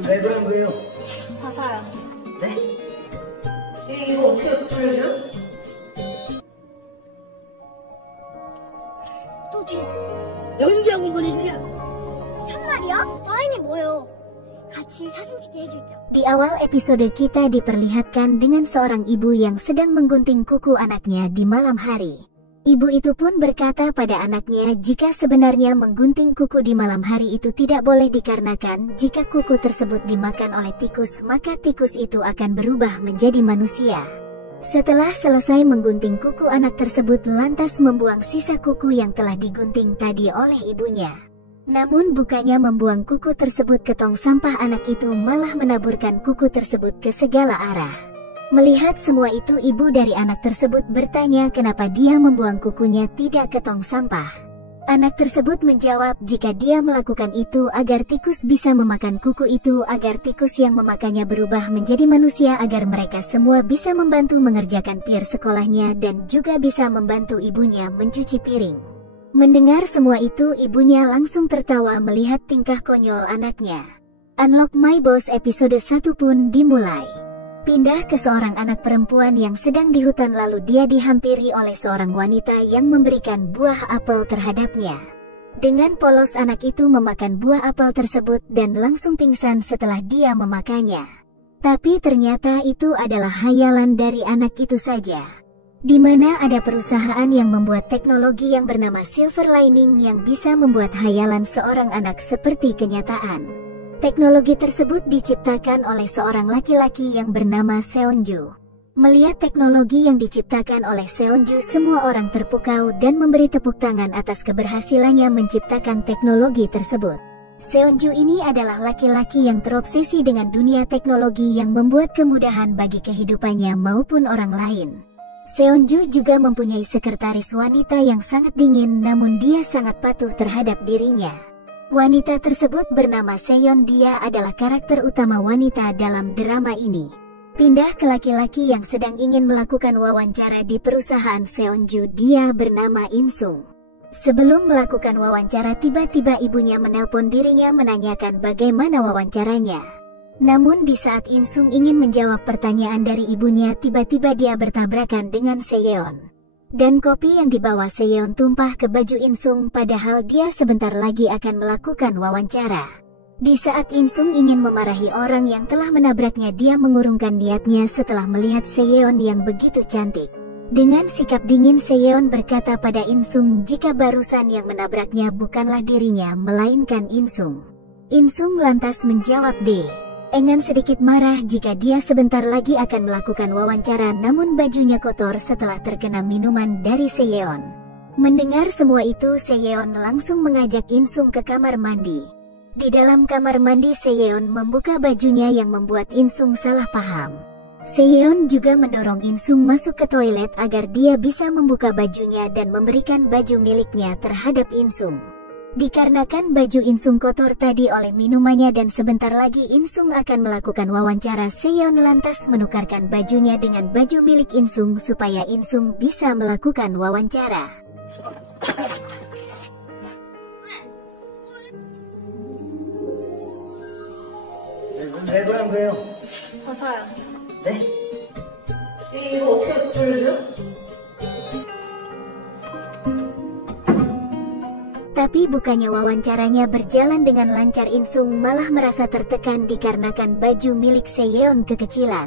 왜 그런 거예요? 봐서요. 네? 이거 어떻게 돌려줘요? 또 뒤... 연기하고 보내주냐? 참말이야? 사인이 뭐예요? 같이 사진 찍게 해줄게요. Di awal episode kita diperlihatkan dengan seorang ibu yang sedang menggunting kuku anaknya di malam hari. Ibu itu pun berkata pada anaknya jika sebenarnya menggunting kuku di malam hari itu tidak boleh dikarenakan jika kuku tersebut dimakan oleh tikus maka tikus itu akan berubah menjadi manusia. Setelah selesai menggunting kuku anak tersebut lantas membuang sisa kuku yang telah digunting tadi oleh ibunya. Namun bukannya membuang kuku tersebut ke tong sampah anak itu malah menaburkan kuku tersebut ke segala arah. Melihat semua itu ibu dari anak tersebut bertanya kenapa dia membuang kukunya tidak ke tong sampah. Anak tersebut menjawab jika dia melakukan itu agar tikus bisa memakan kuku itu agar tikus yang memakannya berubah menjadi manusia agar mereka semua bisa membantu mengerjakan PR sekolahnya dan juga bisa membantu ibunya mencuci piring. Mendengar semua itu ibunya langsung tertawa melihat tingkah konyol anaknya. Unlock My Boss episode 1 pun dimulai. Pindah ke seorang anak perempuan yang sedang di hutan lalu dia dihampiri oleh seorang wanita yang memberikan buah apel terhadapnya. Dengan polos anak itu memakan buah apel tersebut dan langsung pingsan setelah dia memakannya. Tapi ternyata itu adalah hayalan dari anak itu saja. Di mana ada perusahaan yang membuat teknologi yang bernama Silver Lining yang bisa membuat hayalan seorang anak seperti kenyataan. Teknologi tersebut diciptakan oleh seorang laki-laki yang bernama Seonju. Melihat teknologi yang diciptakan oleh Seonju, semua orang terpukau dan memberi tepuk tangan atas keberhasilannya menciptakan teknologi tersebut. Seonju ini adalah laki-laki yang terobsesi dengan dunia teknologi yang membuat kemudahan bagi kehidupannya maupun orang lain. Seonju juga mempunyai sekretaris wanita yang sangat dingin namun dia sangat patuh terhadap dirinya. Wanita tersebut bernama Seon, dia adalah karakter utama wanita dalam drama ini. Pindah ke laki-laki yang sedang ingin melakukan wawancara di perusahaan Seonju, dia bernama Insung. Sebelum melakukan wawancara tiba-tiba ibunya menelpon dirinya menanyakan bagaimana wawancaranya. Namun di saat Insung ingin menjawab pertanyaan dari ibunya tiba-tiba dia bertabrakan dengan Seon. Dan kopi yang dibawa Seon tumpah ke baju Insung padahal dia sebentar lagi akan melakukan wawancara. Di saat Insung ingin memarahi orang yang telah menabraknya dia mengurungkan niatnya setelah melihat Seon yang begitu cantik. Dengan sikap dingin Seon berkata pada Insung jika barusan yang menabraknya bukanlah dirinya melainkan Insung. Insung lantas menjawab dengan sedikit marah jika dia sebentar lagi akan melakukan wawancara namun bajunya kotor setelah terkena minuman dari Seon. Mendengar semua itu Seon langsung mengajak Insung ke kamar mandi. Di dalam kamar mandi Seon membuka bajunya yang membuat Insung salah paham. Seon juga mendorong Insung masuk ke toilet agar dia bisa membuka bajunya dan memberikan baju miliknya terhadap Insung. Dikarenakan baju Insung kotor tadi oleh minumannya dan sebentar lagi Insung akan melakukan wawancara, Seon lantas menukarkan bajunya dengan baju milik Insung supaya Insung bisa melakukan wawancara. 왜 그런 거예요? 봐서요. 네? 이거 어떻게 돌려줘요? Tapi bukannya wawancaranya berjalan dengan lancar, Insung malah merasa tertekan dikarenakan baju milik Seon kekecilan.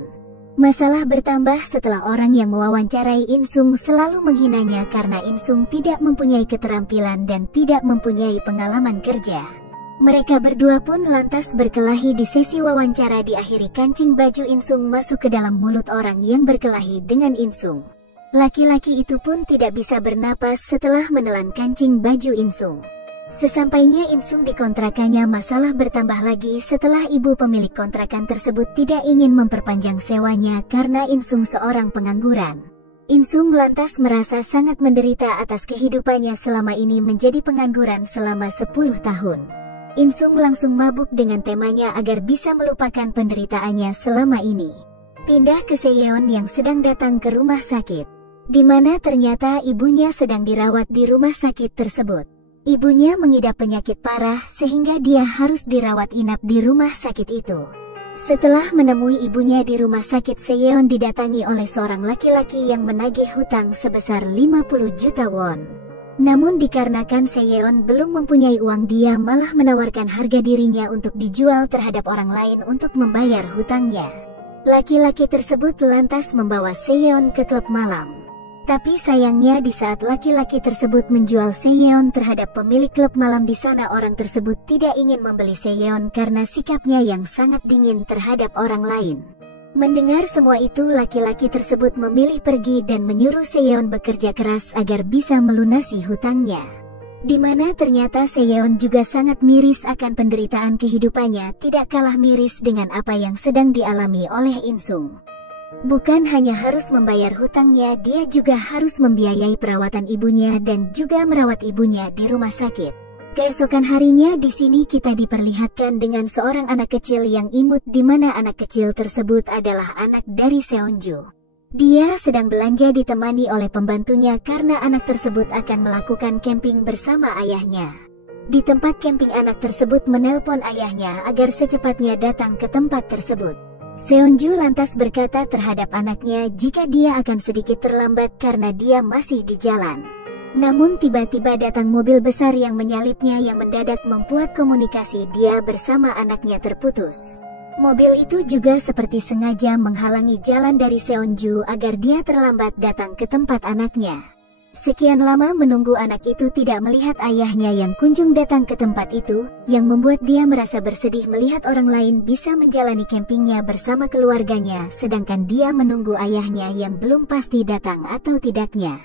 Masalah bertambah setelah orang yang mewawancarai Insung selalu menghinanya karena Insung tidak mempunyai keterampilan dan tidak mempunyai pengalaman kerja. Mereka berdua pun lantas berkelahi di sesi wawancara diakhiri kancing baju Insung masuk ke dalam mulut orang yang berkelahi dengan Insung. Laki-laki itu pun tidak bisa bernapas setelah menelan kancing baju Insung. Sesampainya Insung di kontrakannya masalah bertambah lagi setelah ibu pemilik kontrakan tersebut tidak ingin memperpanjang sewanya karena Insung seorang pengangguran. Insung lantas merasa sangat menderita atas kehidupannya selama ini menjadi pengangguran selama 10 tahun. Insung langsung mabuk dengan temanya agar bisa melupakan penderitaannya selama ini. Pindah ke Seon yang sedang datang ke rumah sakit, di mana ternyata ibunya sedang dirawat di rumah sakit tersebut. Ibunya mengidap penyakit parah sehingga dia harus dirawat inap di rumah sakit itu. Setelah menemui ibunya di rumah sakit, Seyeon didatangi oleh seorang laki-laki yang menagih hutang sebesar 50 juta won. Namun dikarenakan Seyeon belum mempunyai uang, dia malah menawarkan harga dirinya untuk dijual terhadap orang lain untuk membayar hutangnya. Laki-laki tersebut lantas membawa Seyeon ke klub malam. Tapi sayangnya di saat laki-laki tersebut menjual Seyeon terhadap pemilik klub malam di sana, orang tersebut tidak ingin membeli Seyeon karena sikapnya yang sangat dingin terhadap orang lain. Mendengar semua itu, laki-laki tersebut memilih pergi dan menyuruh Seyeon bekerja keras agar bisa melunasi hutangnya. Di mana ternyata Seyeon juga sangat miris akan penderitaan kehidupannya, tidak kalah miris dengan apa yang sedang dialami oleh Insung. Bukan hanya harus membayar hutangnya, dia juga harus membiayai perawatan ibunya dan juga merawat ibunya di rumah sakit. Keesokan harinya di sini kita diperlihatkan dengan seorang anak kecil yang imut, di mana anak kecil tersebut adalah anak dari Seonju. Dia sedang belanja ditemani oleh pembantunya karena anak tersebut akan melakukan camping bersama ayahnya. Di tempat camping, anak tersebut menelpon ayahnya agar secepatnya datang ke tempat tersebut. Seonju lantas berkata terhadap anaknya jika dia akan sedikit terlambat karena dia masih di jalan. Namun tiba-tiba datang mobil besar yang menyalipnya yang mendadak membuat komunikasi dia bersama anaknya terputus. Mobil itu juga seperti sengaja menghalangi jalan dari Seonju agar dia terlambat datang ke tempat anaknya. Sekian lama menunggu, anak itu tidak melihat ayahnya yang kunjung datang ke tempat itu, yang membuat dia merasa bersedih melihat orang lain bisa menjalani campingnya bersama keluarganya, sedangkan dia menunggu ayahnya yang belum pasti datang atau tidaknya.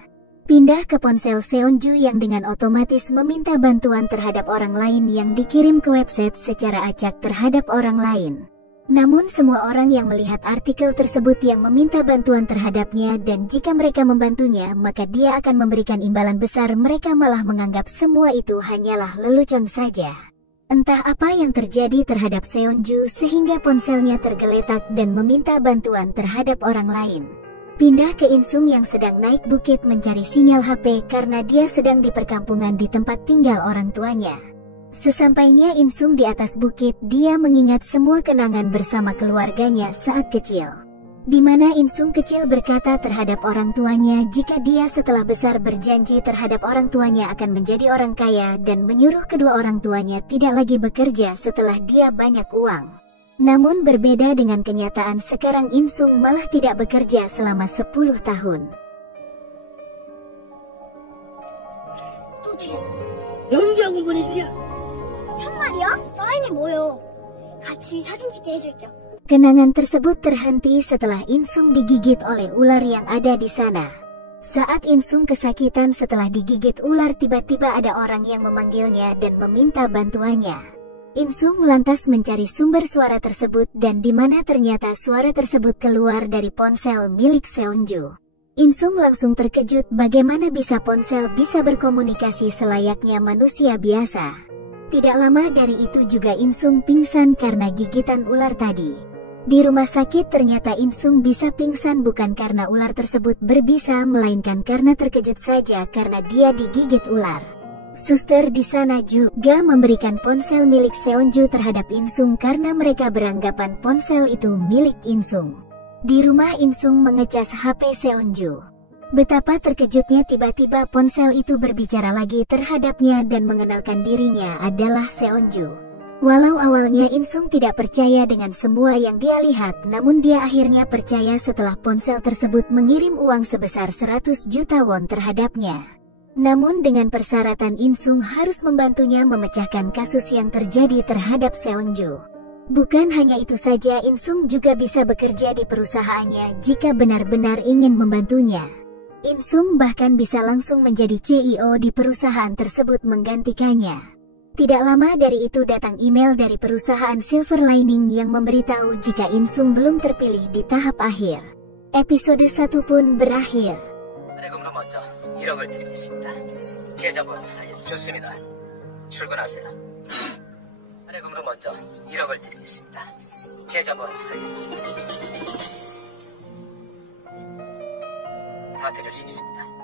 Pindah ke ponsel Seonju yang dengan otomatis meminta bantuan terhadap orang lain yang dikirim ke website secara acak terhadap orang lain. Namun semua orang yang melihat artikel tersebut yang meminta bantuan terhadapnya, dan jika mereka membantunya maka dia akan memberikan imbalan besar, mereka malah menganggap semua itu hanyalah lelucon saja. Entah apa yang terjadi terhadap Seonju sehingga ponselnya tergeletak dan meminta bantuan terhadap orang lain. Pindah ke Insung yang sedang naik bukit mencari sinyal HP karena dia sedang di perkampungan di tempat tinggal orang tuanya. Sesampainya Insung di atas bukit, dia mengingat semua kenangan bersama keluarganya saat kecil. Di mana Insung kecil berkata terhadap orang tuanya jika dia setelah besar berjanji terhadap orang tuanya akan menjadi orang kaya dan menyuruh kedua orang tuanya tidak lagi bekerja setelah dia banyak uang. Namun berbeda dengan kenyataan, sekarang Insung malah tidak bekerja selama 10 tahun. 연기하고 보내주냐? 참말이야? 사인이 뭐요? 같이 사진 찍게 해줄게요. Kenangan tersebut terhenti setelah Insung digigit oleh ular yang ada di sana. Saat Insung kesakitan setelah digigit ular, tiba-tiba ada orang yang memanggilnya dan meminta bantuannya. Insung lantas mencari sumber suara tersebut dan di mana ternyata suara tersebut keluar dari ponsel milik Seonju. Insung langsung terkejut bagaimana bisa ponsel bisa berkomunikasi selayaknya manusia biasa. Tidak lama dari itu juga Insung pingsan karena gigitan ular tadi. Di rumah sakit ternyata Insung bisa pingsan bukan karena ular tersebut berbisa, melainkan karena terkejut saja karena dia digigit ular. Suster di sana juga memberikan ponsel milik Seonju terhadap Insung karena mereka beranggapan ponsel itu milik Insung. Di rumah Insung mengecas HP Seonju. Betapa terkejutnya tiba-tiba ponsel itu berbicara lagi terhadapnya dan mengenalkan dirinya adalah Seonju. Walau awalnya Insung tidak percaya dengan semua yang dia lihat, namun dia akhirnya percaya setelah ponsel tersebut mengirim uang sebesar 100 juta won terhadapnya. Namun dengan persyaratan Insung harus membantunya memecahkan kasus yang terjadi terhadap Seonju. Bukan hanya itu saja, Insung juga bisa bekerja di perusahaannya jika benar-benar ingin membantunya. Insung bahkan bisa langsung menjadi CEO di perusahaan tersebut menggantikannya. Tidak lama dari itu datang email dari perusahaan Silver Lining yang memberitahu jika Insung belum terpilih di tahap akhir. Episode 1 pun berakhir. 은행금으로 먼저 1억을 드리겠습니다. 계좌번호 알려주셨습니다. 출근하세요. 은행금으로 먼저 1억을 드리겠습니다. 계좌번호 알려주십니다. 다 드릴 수 있습니다.